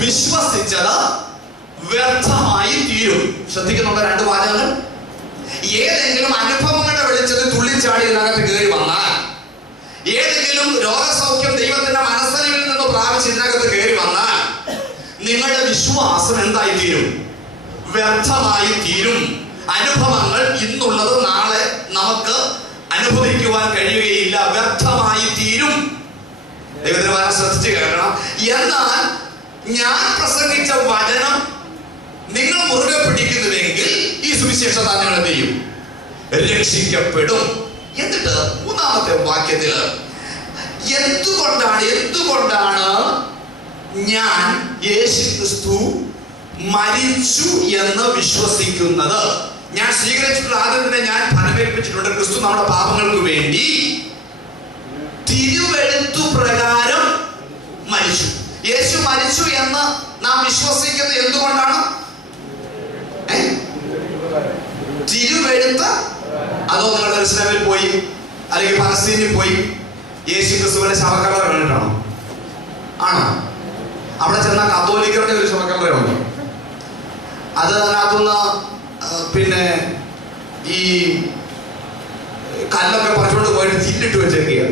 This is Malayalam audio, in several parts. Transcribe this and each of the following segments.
വിശ്വസിച്ചത് വ്യർത്ഥമായി തീരും. ശ്രദ്ധിക്കുന്നുണ്ട് രണ്ട് വാചകങ്ങൾ. ഏതെങ്കിലും അനുഭവങ്ങളുടെ വെളിച്ചത്തിൽ തുള്ളിച്ചാടി ഇതിനകത്ത് കയറി വന്നാൽ, ഏതെങ്കിലും രോഗസൗഖ്യം ദൈവത്തിന്റെ മനസ്സലിൽ നിന്ന് പ്രാപിച്ച് ഇതിനകത്ത് കയറി വന്നാൽ, നിങ്ങളുടെ വിശ്വാസം എന്തായി തീരും? വ്യർത്ഥമായി തീരും. അനുഭവങ്ങൾ ഇന്നുള്ളത് നാളെ നമുക്ക് അനുഭവിക്കുവാൻ കഴിയുകയില്ല, വ്യർത്ഥമായി തീരും. ദൈവത്തിന് വളരെ ശ്രദ്ധിച്ച് കേൾക്കണം. എന്നാൽ ഞാൻ പ്രസംഗിച്ച വചനം നിങ്ങൾ മുറുകെ പിടിക്കുന്നുവെങ്കിൽ ഈ സുവിശേഷത നിങ്ങൾ എന്ത് ചെയ്യും? രക്ഷിക്കപ്പെടും. എന്നിട്ട് മൂന്നാമത്തെ വാക്യത്തിൽ എന്തുകൊണ്ടാണ് ഞാൻ യേശുക്രിസ്തു മരിച്ചു എന്ന് വിശ്വസിക്കുന്നത്? ഞാൻ സ്വീകരിച്ചിട്ടുള്ള ആദ്യത്തിനെ ഞാൻ ഫലമേൽപ്പിച്ചിട്ടുണ്ട്. ക്രിസ്തു നമ്മുടെ പാപങ്ങൾക്ക് വേണ്ടി തിരുവെഴുത്തു പ്രകാരം മരിച്ചു. യേശു മരിച്ചു എന്ന് നാം വിശ്വസിക്കുന്നത് എന്തുകൊണ്ടാണ്? തിരുവെഴുത്ത്. അതോ നിങ്ങൾ ഇസ്രായേലിൽ പോയി അല്ലെങ്കിൽ പലസ്തീനിൽ പോയി യേശു ക്രിസ്തുവിന്റെ ശവക്കല്ലറ കണ്ടിട്ടാണോ? ആണോ? അവിടെ ചെന്ന കത്തോലിക്കരുടെ ഒരു ശവക്കല്ലറയുണ്ട്. അത് അതിനകത്തുനിന്ന് പിന്നെ ഈ കല്ലൊക്കെ പറിച്ചുകൊണ്ട് പോയിട്ട് ചില്ലിട്ട് വെച്ചേക്കുക.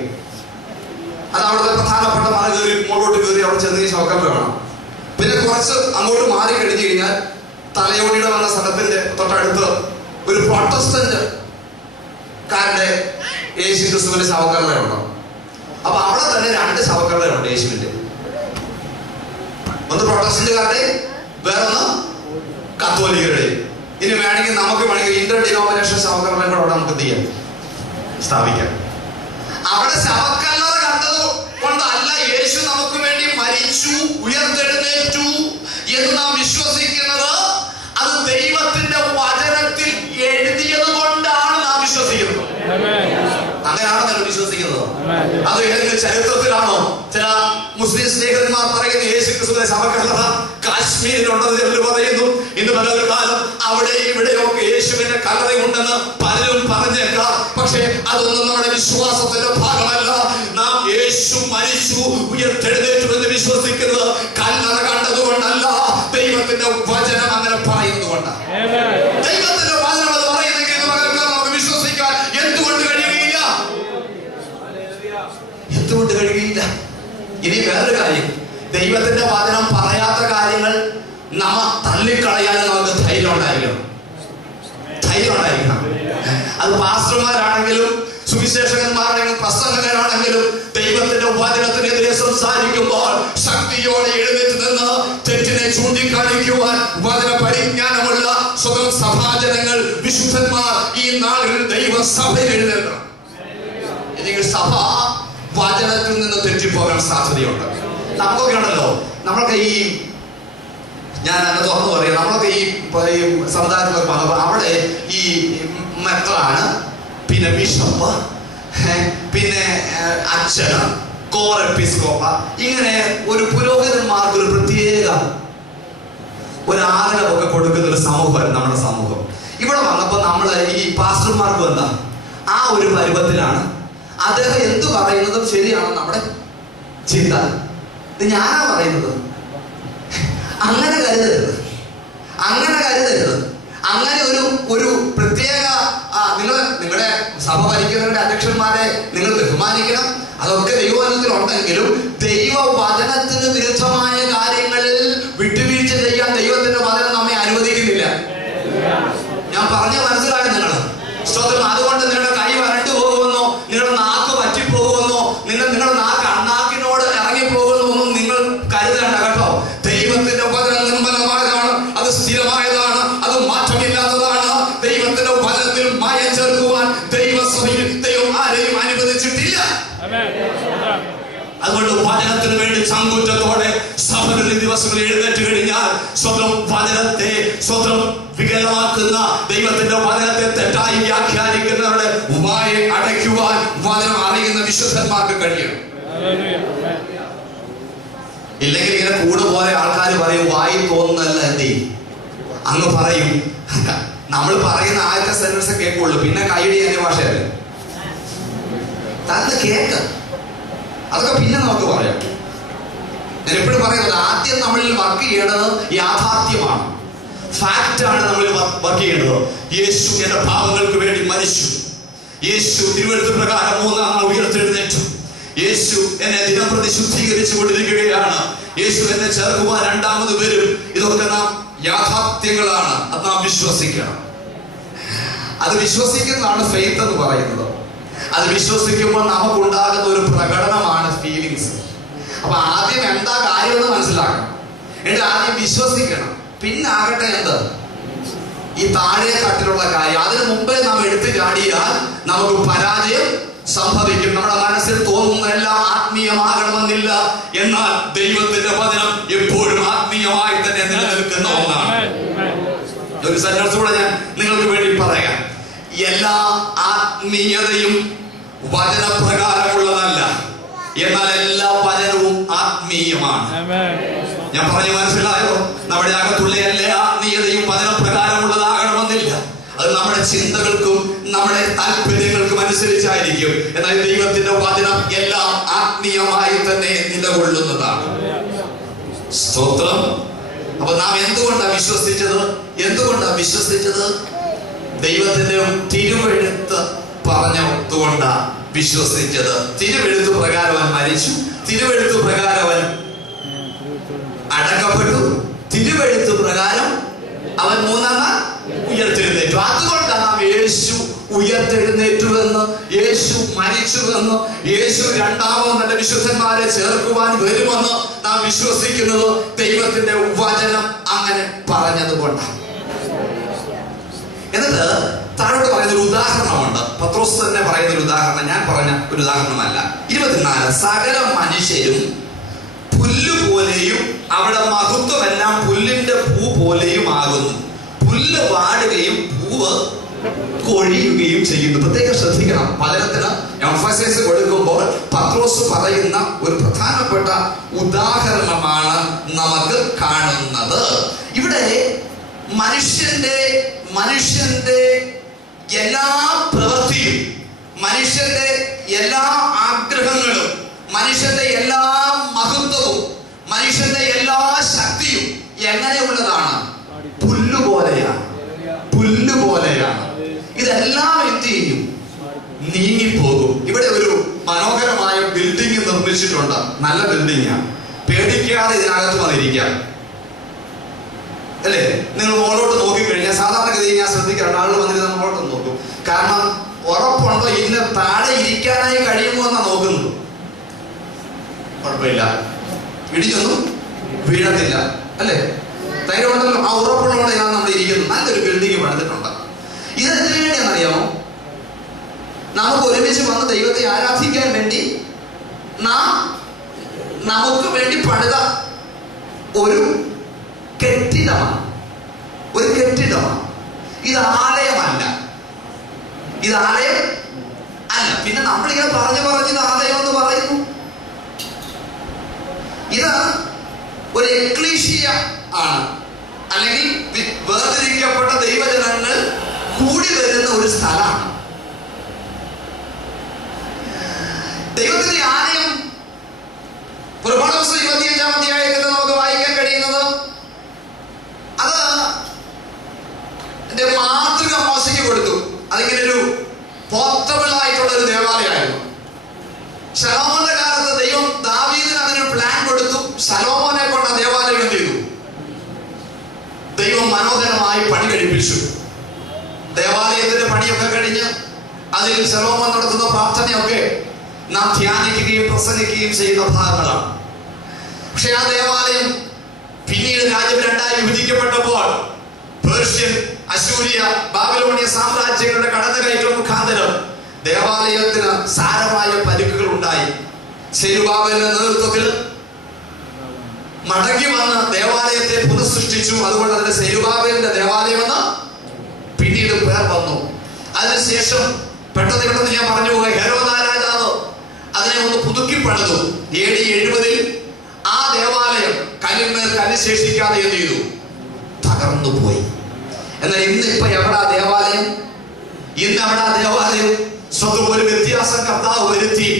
അത് അവിടുത്തെ പ്രധാനപ്പെട്ട മല കയറി മുകളിലോട്ട് കയറി അവിടെ ചെന്ന് ഈ ശവക്കല്ലറ കാണാം. പിന്നെ കുറച്ച് അങ്ങോട്ട് മാറി കഴിഞ്ഞു കഴിഞ്ഞാൽ തലയോടിയുടെ വന്ന സ്ഥലത്തിന്റെ തൊട്ടടുത്ത് ഒരു പ്രൊട്ടസ്റ്റന്റ് കാരന്റെ യേശു ക്രിസ്തുവിന്റെ ശവക്കല്ലറയുണ്ട്. അപ്പൊ അവിടെ തന്നെ രണ്ട് ശവക്കല്ലറയുണ്ട് യേശുവിന്റെ. ഒന്ന് പ്രൊട്ടസ്റ്റന്റുകാരുടെ, വേറൊന്ന് കത്തോലിക്കരുടെ. ഇനി വേണമെങ്കിൽ നമുക്ക് ഇന്റർ ഡിനോമിനേഷൻ ശവക്കല്ലറയും കൂടെ അവിടെ നമുക്ക് എന്ത് ചെയ്യാം? സ്ഥാപിക്കാം. അവിടെ ശവക്കല്ലറ കണ്ടത് കൊണ്ടല്ല യേശു നമുക്ക് വേണ്ടി മരിച്ചു ഉയർത്തെഴുന്നേറ്റു എന്ന് നാം വിശ്വസിക്കുന്നത്. അത് ദൈവത്തിന്റെ വചനത്തിൽ എഴുതിയത് കൊണ്ടാണ് നാം വിശ്വസിക്കുന്നത്. അങ്ങനെയാണ് നിങ്ങൾ വിശ്വസിക്കുന്നത്. അത് ഏതെങ്കിലും ചരിത്രത്തിലാണോ? ചില മുസ്ലിം സ്നേഹിതന്മാർ പറയുന്നു യേശു ക്രിസ്തുവിന്റെ ശവക്കല്ലറ കാശ്മീരിലുണ്ടെന്ന് ചിലർ പറയുന്നു. ഇന്ന് പല കാലം അവിടെയും ഇവിടെയൊക്കെ യേശുവിന്റെ കല്ലറയുണ്ടെന്ന് പലരും പറഞ്ഞേക്കാം. പക്ഷെ അതൊന്നും നമ്മുടെ വിശ്വാസത്തിന്റെ ഭാഗമല്ല. നാം യേശു മരിച്ചു ഉയർത്തെഴുന്നേറ്റു എന്ന് വിശ്വസിക്കുന്നത് കല്ലറ കണ്ടതുകൊണ്ടല്ല, ദൈവത്തിന്റെ വചനം അങ്ങനെ പറയുന്നതുകൊണ്ടാണ്. ദൈവത്തിന്റെ വചനം അത് പറയുന്നെങ്കിൽ നമുക്ക് വിശ്വസിക്കാൻ എന്തുകൊണ്ട് കഴിയുകയില്ല? എന്തുകൊണ്ട് കഴിയുകയില്ല? ഇനി വേറൊരു കാര്യം, ദൈവത്തിന്റെ വചനം പറയാത്ത കാര്യങ്ങൾ നമ്മ തള്ളിക്കളയാൻ നമുക്ക് ധൈര്യം ഉണ്ടായിരിക്കണം. അത് പാസ്റ്റർമാരാണെങ്കിലും സുവിശേഷകന്മാരാണെങ്കിലും പ്രസംഗകരാണെങ്കിലും ദൈവത്തിന്റെ വചനത്തിനെതിരെ സംസാരിക്കുമ്പോൾ ശക്തിയോടെ എഴുന്നേറ്റ് നിന്ന് തെറ്റിനെ ചൂണ്ടിക്കാണിക്കുവാൻ വചന പരിജ്ഞാനമുള്ള സ്വന്തം സഭാജനങ്ങൾ, വിശുദ്ധന്മാർ ഈ നാളുകളിൽ ദൈവസഭയിൽ എഴുന്നേൽക്കണം. അല്ലെങ്കിൽ സഭ വചനത്തിൽ നിന്ന് തെറ്റിപ്പോകാൻ സാധ്യതയുണ്ട്. നമുക്കൊക്കെ ഉണ്ടല്ലോ, നമ്മളൊക്കെ ഈ ഞാൻ അങ്ങനെ തുറന്നു പറയാം, നമ്മളൊക്കെ ഈ സമുദായത്തിലൊക്കെ വന്നപ്പോൾ അവിടെ ഈ മെത്രാണ്, പിന്നെ ബിഷപ്പ്, പിന്നെ അച്ഛന്, കോർ എപ്പിസ്കോപ്പ, ഇങ്ങനെ ഒരു പുരോഹിതന്മാർക്ക് ഒരു പ്രത്യേക ഒരു ആദരവൊക്കെ കൊടുക്കുന്ന ഒരു സമൂഹം നമ്മുടെ സമൂഹം. ഇവിടെ വന്നപ്പോൾ നമ്മൾ ഈ പാസ്റ്റർമാർക്കും എന്താ ആ ഒരു പരുവത്തിലാണ്. അദ്ദേഹം എന്തു പറയുന്നതും ശരിയാണ് നമ്മുടെ ചിന്ത. ഇത് ഞാനാ പറയുന്നത്, അങ്ങനെ കരുതരുത്, അങ്ങനെ കരുതരുത്. അങ്ങനെ ഒരു പ്രത്യേക നിങ്ങളുടെ സഭ ഭരിക്കുന്നവരുടെ അധ്യക്ഷന്മാരെ നിങ്ങൾ ബഹുമാനിക്കണം. അതൊക്കെ ദൈവവചനത്തിലുണ്ടെങ്കിലും ദൈവവചനത്തിന് വിരുദ്ധമായ കാര്യങ്ങളിൽ വിട്ടുവീഴ്ച ചെയ്യാൻ ദൈവത്തിന്റെ വചനം നമ്മെ അനുവദിക്കുന്നില്ല. ഞാൻ പറഞ്ഞു മനസ്സിലായോ നിങ്ങൾ? സ്തോത്രം. അതുകൊണ്ട് നിങ്ങളുടെ കൈ വരണ്ടു പോകുമെന്നോ, നിങ്ങളുടെ നാക്ക് പറ്റിപ്പോകുമെന്നോ, നിങ്ങളുടെ നാക്ക് അണ്ണാക്കിനോട് ഇറങ്ങിപ്പോകുമെന്നോ നിങ്ങൾ കരുതേണ്ട കേട്ടോ. ദൈവത്തിന്റെ വചനം നിർമ്മലമായതാണ്, അത് സ്ഥിരമായതാണ്, അത് മാറ്റമില്ലാത്തതാണ്. ദൈവത്തിന്റെ വചനത്തിൽ മായം ചേർക്കുവാൻ ദൈവസഭയിൽ ദൈവം ആരെയും അനുവദിച്ചിട്ടില്ല. അതുകൊണ്ട് വചനത്തിന് വേണ്ടി ചങ്കൂറ്റത്തോടെ സഭകളിൽ ദിവസങ്ങളിൽ എഴുന്നേറ്റ് കഴിഞ്ഞാൽ സ്വന്തം വചനത്തെ സ്വന്തം വികലമാക്കുന്ന, ദൈവത്തിന്റെ വചനത്തെ തെറ്റായി വ്യാഖ്യാനിക്കുന്നവരുടെ വായെ അടയ്ക്കുവാൻ വചനം അറിയുന്ന വിശുദ്ധന്മാർക്ക് കഴിയും. ഇല്ലെങ്കിൽ ഇങ്ങനെ കൂടുപോലെ ആൾക്കാർ പറയും വായി തോന്നുന്നല്ല എന്ത് അങ്ങ് പറയും. നമ്മൾ പറയുന്ന ആദ്യത്തെ സെന്റൻസ് കേൾക്കുള്ളൂ, പിന്നെ കൈയുടെ അന്യഭാഷയല്ലേ തന്നെ കേക്ക്. അതൊക്കെ പിന്നെ നമുക്ക് പറയാം. ഞാൻ എപ്പോഴും എപ്പോഴും പറയുന്നത് ആദ്യം നമ്മളിൽ വർക്ക് ചെയ്യേണ്ടത് യാഥാർത്ഥ്യമാണ്, ഫാക്റ്റാണ് നമ്മളിൽ വർക്ക് ചെയ്യേണ്ടത്. യേശു എന്റെ പാപങ്ങൾക്ക് വേണ്ടി മരിച്ചു. യേശു തിരുവെഴുത്ത് പ്രകാരം 3-ാം നാൾ ഉയർത്തെഴുന്നേറ്റു. യേശു എന്നെ ദിനംപ്രതി ശുദ്ധീകരിച്ചു കൊണ്ടിരിക്കുകയാണ്. യേശു എന്നെ ചേർക്കുവാൻ രണ്ടാമത് വരും. ഇതൊക്കെ നാം യാഥാർത്ഥ്യങ്ങളാണ്. അത് നാം വിശ്വസിക്കണം. അത് വിശ്വസിക്കുന്നതാണ് ഫെയ്ത്ത് എന്ന് പറയുന്നത്. അത് വിശ്വസിക്കുമ്പോൾ നമുക്കുണ്ടാകുന്ന ഒരു പ്രകടനമാണ് ഫീലിങ്സ്. അപ്പൊ ആദ്യം എന്താ കാര്യമെന്ന് മനസ്സിലാക്കണം, എന്നിട്ട് ആദ്യം വിശ്വസിക്കണം. പിന്നെ ആകട്ടെ എന്ത് ഈ താഴെ തട്ടിലുള്ള കാര്യം. അതിനു മുമ്പേ നാം എടുത്തു ചാടിയാൽ നമുക്ക് പരാജയം സംഭവിക്കും. നമ്മുടെ മനസ്സിൽ തോന്നുന്നതെല്ലാം ആത്മീയമാകണമെന്നില്ല. എന്നാൽ ദൈവത്തിന്റെ വചനം എപ്പോഴും ആത്മീയമായി തന്നെ നിലനിൽക്കുന്ന ഒന്നാണ്. ഒരു സെന്റൻസ് കൂടെ ഞാൻ നിങ്ങൾക്ക് വേണ്ടി പറയാം. എല്ലാ ആത്മീയതയും വചനപ്രകാരമുള്ളതല്ല, എന്നാൽ എല്ലാ വചനവും ആത്മീയമാണ്. ഞാൻ പറഞ്ഞു മനസ്സിലായോ? നമ്മുടെ അകത്തുള്ള എല്ലാ ആത്മീയതയും വചനപ്രകാരമുള്ളതാകണമെന്നില്ല. അത് നമ്മുടെ ചിന്തകൾക്കും നമ്മുടെ താല്പര്യങ്ങൾക്കും അനുസരിച്ചായിരിക്കും. എന്നാൽ ദൈവത്തിന്റെ വചനം എല്ലാം ആത്മീയമായി തന്നെ നിലകൊള്ളുന്നതാണ്. സ്തോത്രം. അപ്പൊ നാം എന്തുകൊണ്ടാണ് വിശ്വസിച്ചത്? ദൈവത്തിന്റെ തിരുവെഴുത്ത് പറഞ്ഞതുകൊണ്ടാ വിശ്വസിച്ചത്. തിരുവെഴുത്ത് പ്രകാരം അവൻ മരിച്ചു, തിരുവെഴുത്ത് പ്രകാരം അവൻ അടക്കപ്പെട്ടു, തിരുവെഴുത്ത് പ്രകാരം അവൻ 3-ാം നാൾ ഉയർത്തെഴുന്നേറ്റു. അതുകൊണ്ടാണ് നാം യേശു ഉയർത്തെഴുന്നേറ്റുവെന്ന്, യേശു മരിച്ചുവെന്ന്, യേശു രണ്ടാമത് നല്ല വിശുദ്ധന്മാരെ ചേർക്കുവാൻ വരുമെന്ന് നാം വിശ്വസിക്കുന്നത്. ദൈവത്തിന്റെ വചനം അങ്ങനെ പറഞ്ഞതുകൊണ്ടാണ്. എന്നിട്ട് താഴോട്ട് പറയുന്ന ഒരു ഉദാഹരണമുണ്ട്. പത്രോസ് തന്നെ പറയുന്ന ഒരു ഉദാഹരണം, ഞാൻ പറഞ്ഞ ഒരു ഉദാഹരണമല്ല. 24 സകല മനുഷ്യരും പുല്ലുപോലെയും അവിടെ മഹത്വമെല്ലാം പുല്ലിന്റെ പൂ പോലെയും ആകുന്നു. പുല്ല് വാടുകയും പൂവ് കൊഴിയുകയും ചെയ്യുന്നു. പ്രത്യേകം ശ്രദ്ധിക്കണം. വചനത്തിന് എംഫസൈസ് കൊടുക്കുമ്പോൾ പത്രോസ് പറയുന്ന ഒരു പ്രധാനപ്പെട്ട ഉദാഹരണമാണ് നമുക്ക് കാണുന്നത്. ഇവിടെ മനുഷ്യന്റെ എല്ലാ പ്രവൃത്തിയും, മനുഷ്യന്റെ എല്ലാ ആഗ്രഹങ്ങളും, മനുഷ്യന്റെ എല്ലാ മഹത്വവും, മനുഷ്യന്റെ എല്ലാ ശക്തിയും എങ്ങനെയുള്ളതാണ്? പുല്ലുപോലെയാണ്. ഇതെല്ലാം എന്ത് ചെയ്യും? നീങ്ങിപ്പോകും. ഇവിടെ ഒരു മനോഹരമായ ബിൽഡിംഗ് നിർമ്മിച്ചിട്ടുണ്ട്. നല്ല ബിൽഡിംഗാണ്. പേടിക്കാതെ ഇതിനകത്ത് വന്നിരിക്കാം, അല്ലേ? നിങ്ങൾ മുകളോട്ട് നോക്കിക്കഴിഞ്ഞാൽ സാധാരണഗതിയിൽ ഞാൻ ശ്രദ്ധിക്കാറുണ്ട്, ആളുകൾ വന്നിട്ട് മുകളോട്ട് നോക്കും. കാരണം ഉറപ്പുണ്ടോ ഇതിന് താഴെ ഇരിക്കാനായി കഴിയുമോ എന്നാ നോക്കുന്നത്. കുഴപ്പമില്ല, ഇടിഞ്ഞൊന്നും വീഴത്തില്ല, അല്ലേ? ധൈര്യമുണ്ടല്ലോ. ആ ഉറപ്പുള്ളതാണ് നമ്മൾ ഇരിക്കുന്നത്. നല്ലൊരു ബിൽഡിംഗ് പണിതിട്ടുണ്ട്. ഇതെന്തിനു വേണ്ടിയാണെന്നറിയാമോ? നമുക്ക് ഒരുമിച്ച് വന്ന് ദൈവത്തെ ആരാധിക്കാൻ വേണ്ടി നമുക്ക് വേണ്ടി പണിത ഒരു കെട്ടിടമാണ്. ഇത് ആലയമല്ല. പിന്നെ നമ്മളിങ്ങനെ പറഞ്ഞു ഇത് ആലയം എന്ന് പറയുന്നു. ഇത് ഒരു എക്ലീഷിയ ആണ്, അല്ലെങ്കിൽ വേർതിരിക്കപ്പെട്ട ദൈവജനങ്ങൾ കൂടി വരുന്ന ഒരു സ്ഥലമാണ്. ദൈവത്തിന്റെ ആലയം പുറപ്പാട് പുസ്തകം 25-ാം അധ്യായത്തിൽ നമുക്ക് വായിക്കാൻ കഴിയുന്നത്, അത് മാതൃക മോശയ്ക്ക് കൊടുത്തു. അതിങ്ങനെ ഒരു പോർട്ടബിൾ ആയിട്ടുള്ള ഒരു ദേവാലയമായിരുന്നു. ശലോമോന്റെ കാലത്ത് ദൈവം ദാവീദിന് അതിനൊരു പ്ലാൻ കൊടുത്തു. ശലോമോനെ കൊണ്ട് ദേവാലയം എന്ത് ചെയ്തു? ദൈവം മനോഹരമായി പണി കഴിപ്പിച്ചു. ദേവാലയത്തിന്റെ പണിയൊക്കെ കഴിഞ്ഞ് അതിൽ ശലോമോൻ നടത്തുന്ന പ്രാർത്ഥനയൊക്കെ നാം ധ്യാനിക്കുകയും പ്രസംഗിക്കുകയും ചെയ്യുന്ന ഭാഗങ്ങളാണ്. പക്ഷെ ആ ദേവാലയം പിന്നീട് രാജ്യം രണ്ടായി വിഭജിക്കപ്പെട്ടപ്പോൾ പേർഷ്യൻ, അശൂരിയ, ബാബിലോണിയ സാമ്രാജ്യങ്ങളുടെ കടന്നുകയറ്റം മുഖാന്തരം ദേവാലയത്തിന് സാരമായ പരിക്കുകൾ ഉണ്ടായി. സെരുബാബേലിന്റെ നേതൃത്വത്തിൽ മടങ്ങി വന്ന് ദേവാലയത്തെ പുനഃസൃഷ്ടിച്ചു. അതുകൊണ്ട് അതിന്റെ സെരുബാബേലിന്റെ ദേവാലയം എന്ന് പിന്നീട് പേർ വന്നു. അതിനുശേഷം പെട്ടെന്ന് ഞാൻ പറഞ്ഞു പോയി, ഹെരോദാ രാജാവ് അതിനെ ഒന്ന് പുതുക്കി പണിതു. AD 70 ആ ദേവാലയം കല്ലിന്മേൽ കല്ല് ശേഷിക്കാതെ എന്ത് ചെയ്തു? തകർന്നു പോയി. എന്നാൽ ഇന്നിപ്പോ എവിടാ ദേവാലയം? സ്വന്തം ഒരു വ്യത്യാസം കർത്താവ് വരുത്തി.